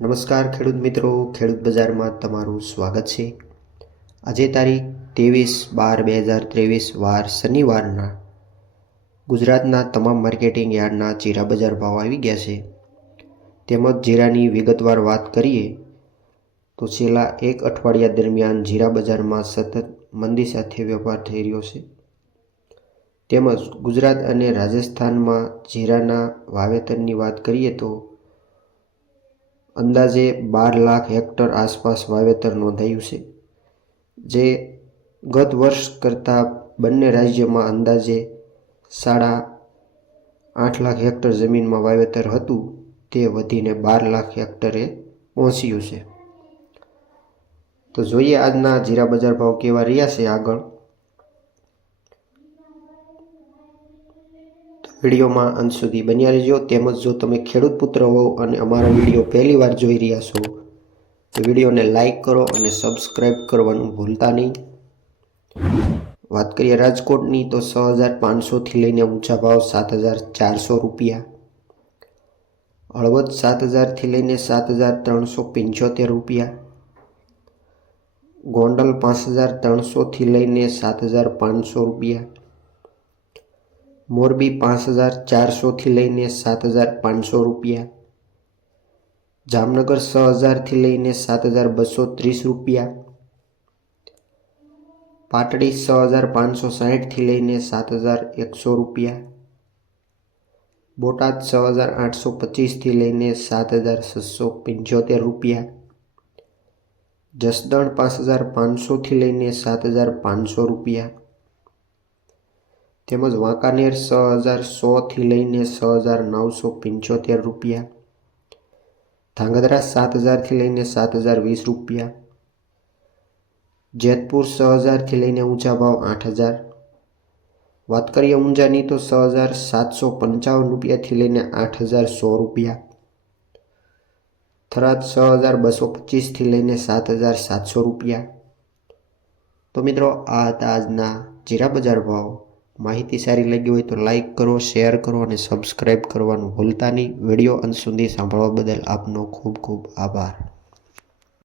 નમસ્કાર ખેડૂત મિત્રો, ખેડૂત બજારમાં તમારું સ્વાગત છે. આજે તારીખ ત્રેવીસ બાર બે હજાર ત્રેવીસ, વાર શનિવારના. ગુજરાતના તમામ માર્કેટિંગ યાર્ડના જીરા બજાર ભાવ આવી ગયા છે. તેમજ જીરાની વિગતવાર વાત કરીએ, તો છેલ્લા એક અઠવાડિયા દરમિયાન જીરા બજારમાં સતત મંદી સાથે વેપાર થઈ રહ્યો છે. તેમજ ગુજરાત અને રાજસ્થાનમાં જીરાના વાવેતરની વાત કરીએ તો અંદાજે બાર લાખ હેક્ટર આસપાસ વાવેતર નોંધાયું છે, જે ગત વર્ષ કરતાં બંને રાજ્યોમાં અંદાજે સાડા આઠ લાખ હેક્ટર જમીનમાં વાવેતર હતું, તે વધીને બાર લાખ હેક્ટરે પહોંચ્યું છે. તો જોઈએ આજના જીરા બજાર ભાવ કેવા રહ્યા છે આગળ. વિડીયોમાં અંત સુધી બન્યા રહેજો. તેમજ જો તમે ખેડૂત પુત્ર હોવ અને અમારા વીડિયો પહેલી વાર જોઈ રહ્યા છો, તો વિડીયોને લાઇક કરો અને સબસ્ક્રાઈબ કરવાનું ભૂલતા નહીં. વાત કરીએ રાજકોટની, તો છ હજાર પાંચસોથી લઈને ઊંચા ભાવ સાત હજાર ચારસો રૂપિયા. હળવદ સાત હજારથી લઈને સાત હજાર ત્રણસો પંચોતેર રૂપિયા. ગોંડલ પાંચ હજાર ત્રણસોથી લઈને સાત હજાર પાંચસો રૂપિયા. મોરબી પાંચ હજાર ચારસોથી લઈને સાત હજાર પાંચસો રૂપિયા. જામનગર છ હજારથી લઈને સાત હજાર બસો ત્રીસ રૂપિયા. પાટડી છ હજાર પાંચસો સાહીઠથી લઈને સાત હજાર એકસો રૂપિયા. બોટાદ છ હજાર આઠસો પચીસથી લઈને સાત હજાર છસો પંચોતેર રૂપિયા. જસદણ પાંચ હજાર પાંચસોથી લઈને સાત હજાર પાંચસો રૂપિયા. તેમજ વાંકાનેર છ હજાર સોથી લઈને છ હજાર નવસો પંચોતેર રૂપિયા. ધાંગધ્રા સાત હજારથી લઈને સાત હજાર વીસ રૂપિયા. જેતપુર છ હજારથી લઈને ઊંચા ભાવ આઠ હજાર. વાત કરીએ ઊંઝાની તો છ હજાર સાતસો પંચાવન રૂપિયાથી લઈને આઠ હજાર સો રૂપિયા. થરાદ છ હજાર બસો પચીસથી લઈને સાત હજાર સાતસો રૂપિયા. તો મિત્રો, આ હતા આજના જીરા બજાર ભાવ. માહિતી સારી લાગી હોય તો લાઇક કરો શેર કરો અને સબસ્ક્રાઈબ કરવાનું ભૂલતા નહીં. વીડિયો અંત સુધી સાંભળવા બદલ આપનો ખૂબ ખૂબ આભાર.